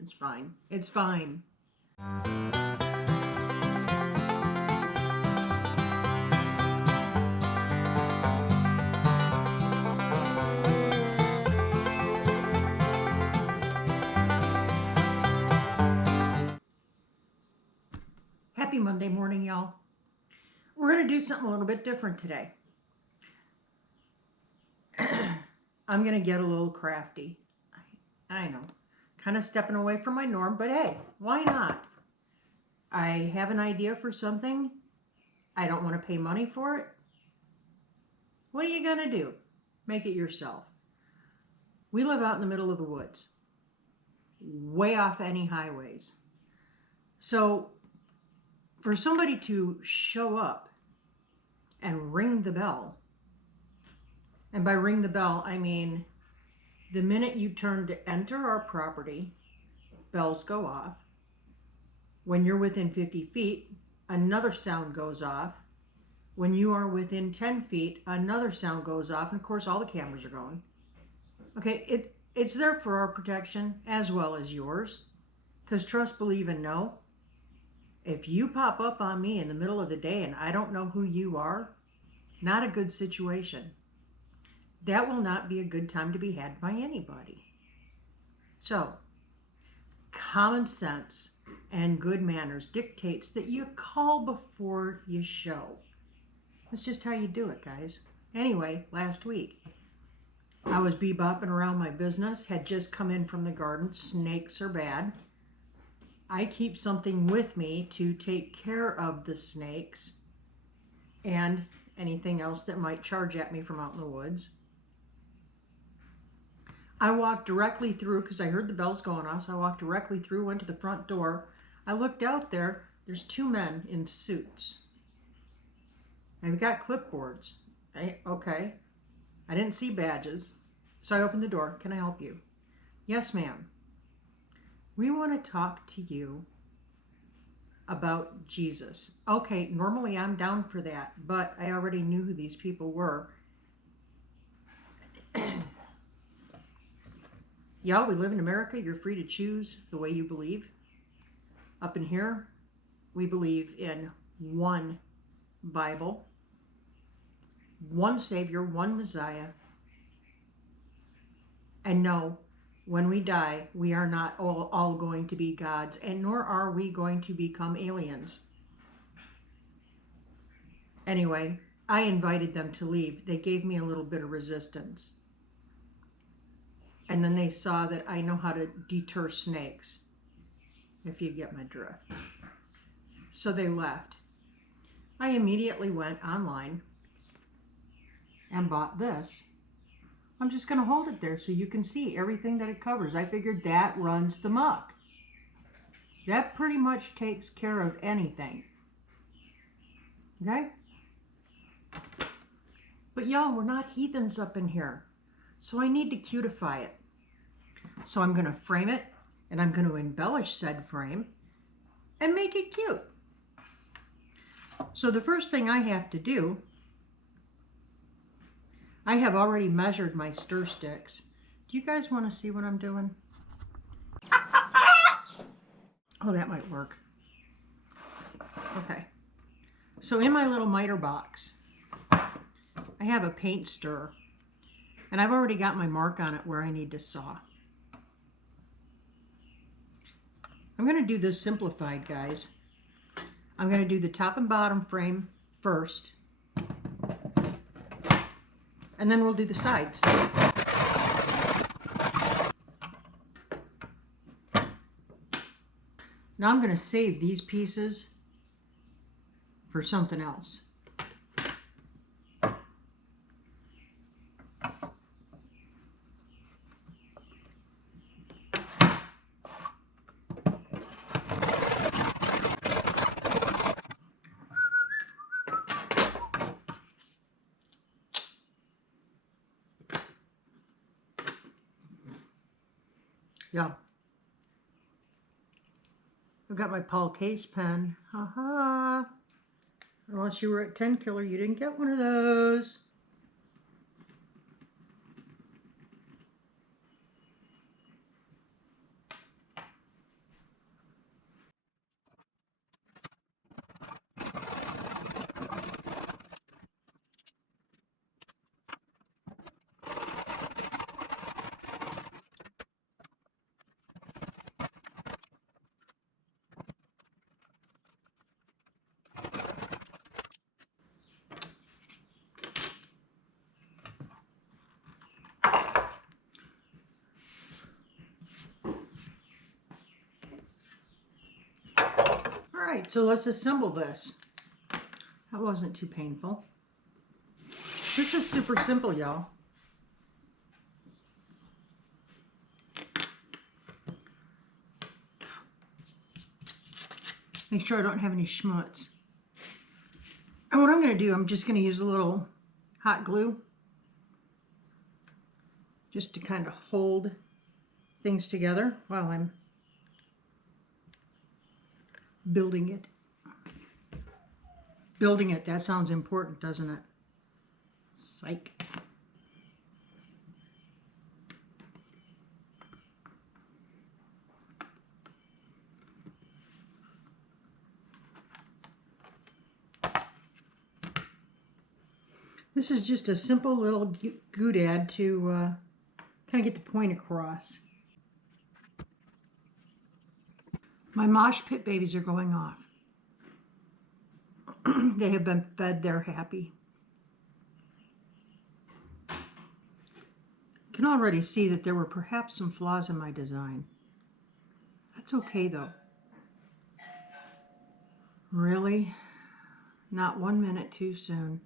It's fine. It's fine. Happy Monday morning, y'all. We're going to do something a little bit different today. I'm going to get a little crafty. I know. Kind of stepping away from my norm, but hey, why not? I have an idea for something. I don't want to pay money for it. What are you going to do? Make it yourself. We live out in the middle of the woods, way off any highways. So for somebody to show up and ring the bell, and by ring the bell, I mean the minute you turn to enter our property, bells go off. When you're within 50 feet, another sound goes off. When you are within 10 feet, another sound goes off. And of course, all the cameras are going. Okay, it's there for our protection as well as yours. Because trust, believe, and know, if you pop up on me in the middle of the day and I don't know who you are, not a good situation. That will not be a good time to be had by anybody. So, common sense and good manners dictates that you call before you show. That's just how you do it, guys. Anyway, last week, I was bebopping around my business, had just come in from the garden. Snakes are bad. I keep something with me to take care of the snakes and anything else that might charge at me from out in the woods. I walked directly through because I heard the bells going off, so I walked directly through, went to the front door. I looked out there, there's two men in suits. They've got clipboards. Okay. I didn't see badges, so I opened the door. Can I help you? Yes, ma'am. We want to talk to you about Jesus. Okay, normally I'm down for that, but I already knew who these people were. Y'all, we live in America. You're free to choose the way you believe. Up in here, we believe in one Bible, one Savior, one Messiah. And no, when we die, we are not all going to be gods, and nor are we going to become aliens. Anyway, I invited them to leave. They gave me a little bit of resistance. And then they saw that I know how to deter snakes, if you get my drift. So they left. I immediately went online and bought this. I'm just going to hold it there so you can see everything that it covers. I figured that runs the muck. That pretty much takes care of anything. Okay? But y'all, we're not heathens up in here. So I need to cutify it. So I'm going to frame it, and I'm going to embellish said frame and make it cute. So the first thing I have to do, I have already measured my stir sticks. Do you guys want to see what I'm doing? Oh, that might work. Okay. So in my little miter box, I have a paint stirrer. And I've already got my mark on it where I need to saw. I'm going to do this simplified, guys. I'm going to do the top and bottom frame first. And then we'll do the sides. Now I'm going to save these pieces for something else. Yeah. I've got my Paul Case pen. Haha. Unless you were at 10 Killer, you didn't get one of those. right, so let's assemble this. That wasn't too painful. This is super simple, y'all. Make sure I don't have any schmutz. And what I'm going to do, I'm just going to use a little hot glue just to kind of hold things together while I'm building it. Building it, that sounds important, doesn't it? Psych. This is just a simple little doodad to kind of get the point across. My mosh pit babies are going off. They have been fed, they're happy. I can already see that there were perhaps some flaws in my design. That's okay though. Really? Not 1 minute too soon.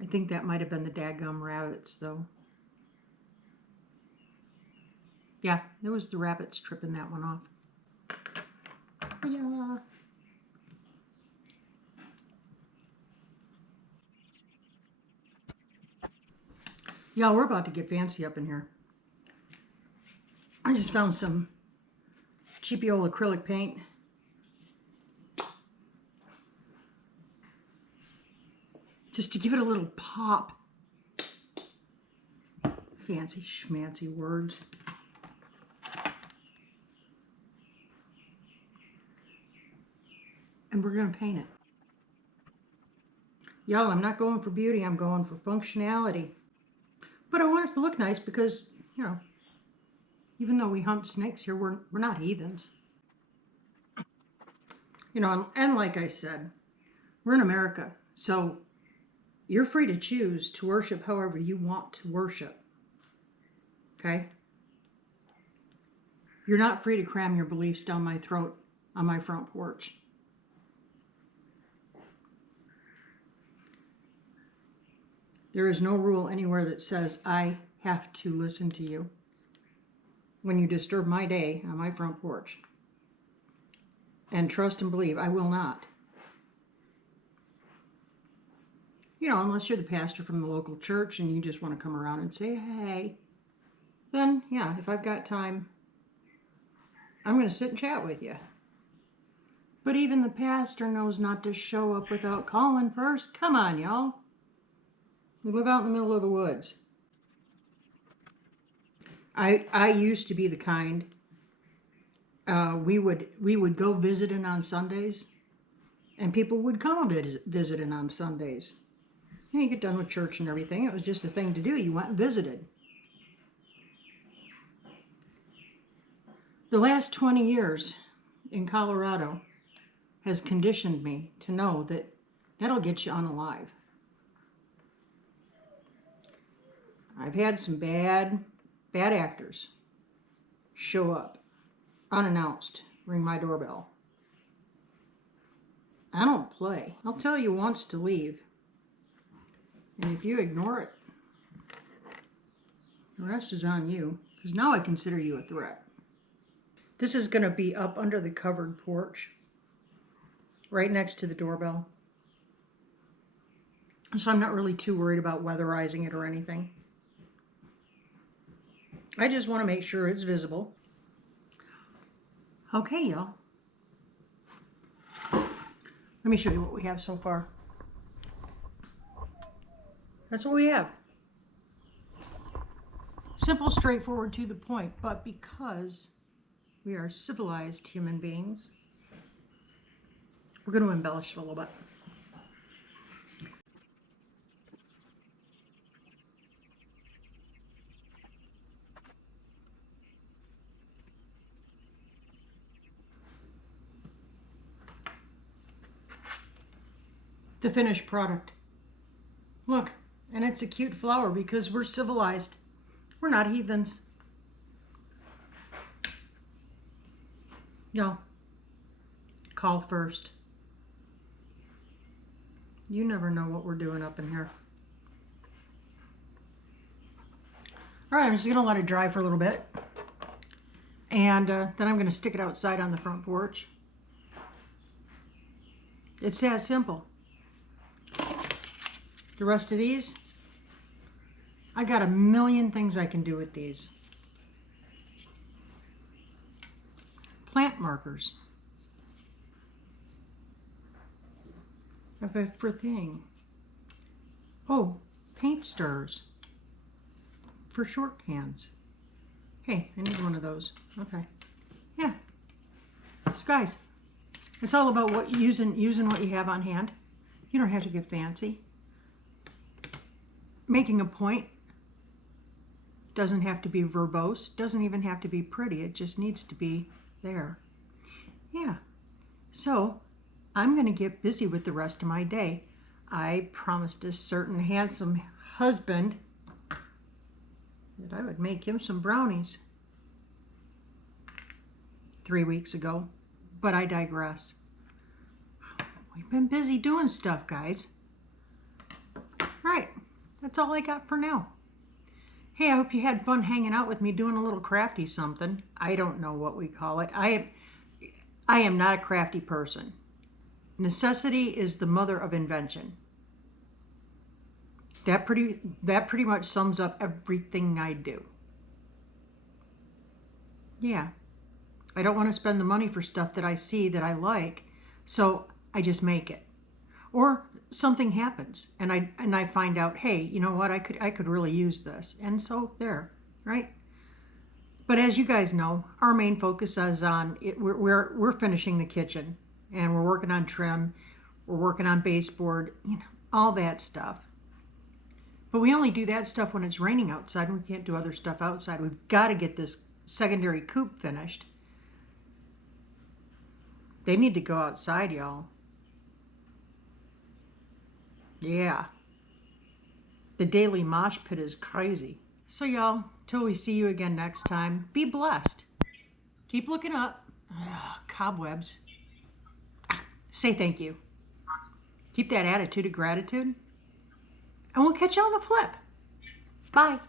I think that might have been the daggum rabbits though. Yeah, it was the rabbits tripping that one off. Yeah. Y'all, we're about to get fancy up in here. I just found some cheapy old acrylic paint. Just to give it a little pop. Fancy schmancy words. And we're going to paint it. Y'all, I'm not going for beauty, I'm going for functionality. But I want it to look nice because, you know, even though we hunt snakes here, we're not heathens. You know, and like I said, we're in America, so you're free to choose to worship however you want to worship. Okay? You're not free to cram your beliefs down my throat on my front porch. There is no rule anywhere that says I have to listen to you when you disturb my day on my front porch. And trust and believe, I will not. You know, unless you're the pastor from the local church and you just want to come around and say, hey, then yeah, if I've got time, I'm going to sit and chat with you. But even the pastor knows not to show up without calling first. Come on, y'all. We live out in the middle of the woods. I used to be the kind, we would go visiting on Sundays, and people would come visiting on Sundays. And you get done with church and everything. It was just a thing to do. You went and visited. The last 20 years in Colorado has conditioned me to know that that'll get you unalive. I've had some bad actors show up unannounced, ring my doorbell. I don't play. I'll tell you once to leave. And if you ignore it, the rest is on you, because now I consider you a threat. This is going to be up under the covered porch, right next to the doorbell. So I'm not really too worried about weatherizing it or anything. I just want to make sure it's visible. Okay, y'all. Let me show you what we have so far. That's what we have. Simple, straightforward, to the point, but because we are civilized human beings, we're going to embellish it a little bit. The finished product. Look, and it's a cute flower because we're civilized. We're not heathens. No, Call first. You never know what we're doing up in here. All right, I'm just gonna let it dry for a little bit. And then I'm gonna stick it outside on the front porch. It's that simple. The rest of these, I got a million things I can do with these. Plant markers. For thing. Oh, paint stirrers for short cans. Hey, I need one of those. Okay. Yeah. So guys, it's all about what using what you have on hand. You don't have to get fancy. Making a point doesn't have to be verbose, doesn't even have to be pretty. It just needs to be there. Yeah. So I'm going to get busy with the rest of my day. I promised a certain handsome husband that I would make him some brownies 3 weeks ago, but I digress. We've been busy doing stuff, guys. All right, that's all I got for now. Hey, I hope you had fun hanging out with me doing a little crafty something. I don't know what we call it. I am not a crafty person. Necessity is the mother of invention. That pretty much sums up everything I do. Yeah. I don't want to spend the money for stuff that I see that I like, so I just make it. Or something happens and I find out, hey, you know what, I could really use this. And so there, right? But as you guys know, our main focus is on it. We're finishing the kitchen and we're working on trim, we're working on baseboard, you know, all that stuff. But we only do that stuff when it's raining outside and we can't do other stuff outside. We've got to get this secondary coop finished. They need to go outside, y'all. Yeah. The daily mosh pit is crazy. So y'all, till we see you again next time, be blessed. Keep looking up. Ugh, cobwebs. Say thank you. Keep that attitude of gratitude. And we'll catch you on the flip. Bye.